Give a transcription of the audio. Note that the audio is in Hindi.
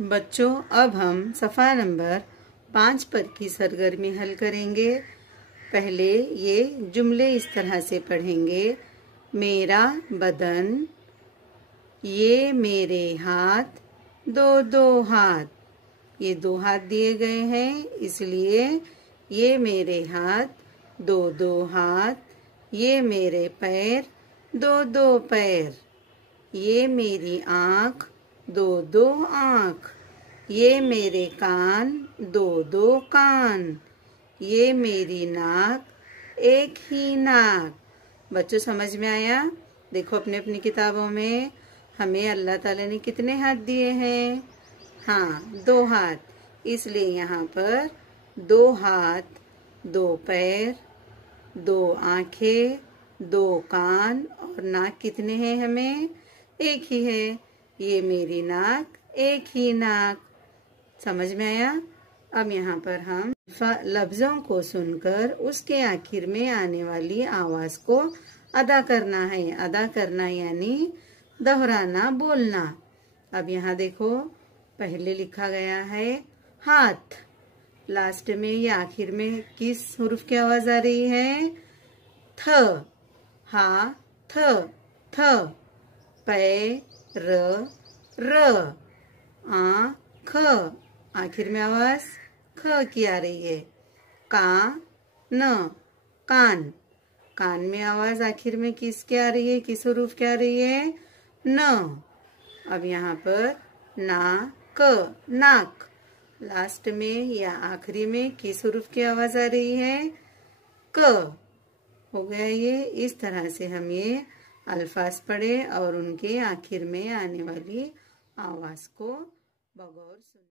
बच्चों, अब हम सफ़ा नंबर 5 पर की सरगर्मी हल करेंगे। पहले ये जुमले इस तरह से पढ़ेंगे। मेरा बदन, ये मेरे हाथ, दो दो हाथ। ये 2 हाथ दिए गए हैं, इसलिए ये मेरे हाथ, दो दो हाथ। ये मेरे पैर, दो दो पैर। ये मेरी आँख, दो दो आँख। ये मेरे कान, दो दो कान। ये मेरी नाक, एक ही नाक। बच्चों, समझ में आया? देखो अपने अपनी किताबों में हमें अल्लाह ताला ने कितने हाथ दिए हैं? हाँ, 2 हाथ। इसलिए यहाँ पर 2 हाथ, 2 पैर, 2 आँखें, 2 कान और नाक कितने हैं हमें? एक ही है। ये मेरी नाक, एक ही नाक। समझ में आया? अब यहाँ पर हम लफ्जों को सुनकर उसके आखिर में आने वाली आवाज को अदा करना है। अदा करना यानी दोहराना, बोलना। अब यहाँ देखो, पहले लिखा गया है हाथ। लास्ट में या आखिर में किस हुर्फ की आवाज आ रही है? थ। हा थ थ। पैर र। आँख, आखिर में आवाज ख की आ रही है। कान, कान। कान में आवाज आखिर में किसकी आ रही है? किस हुरूफ की आ रही है? न। अब यहाँ पर नाक, नाक। लास्ट में या आखिरी में किस हुरूफ की आवाज आ रही है? क। हो गया ये। इस तरह से हम ये अल्फाज पढ़े और उनके आखिर में आने वाली आवाज को बगौर सुने।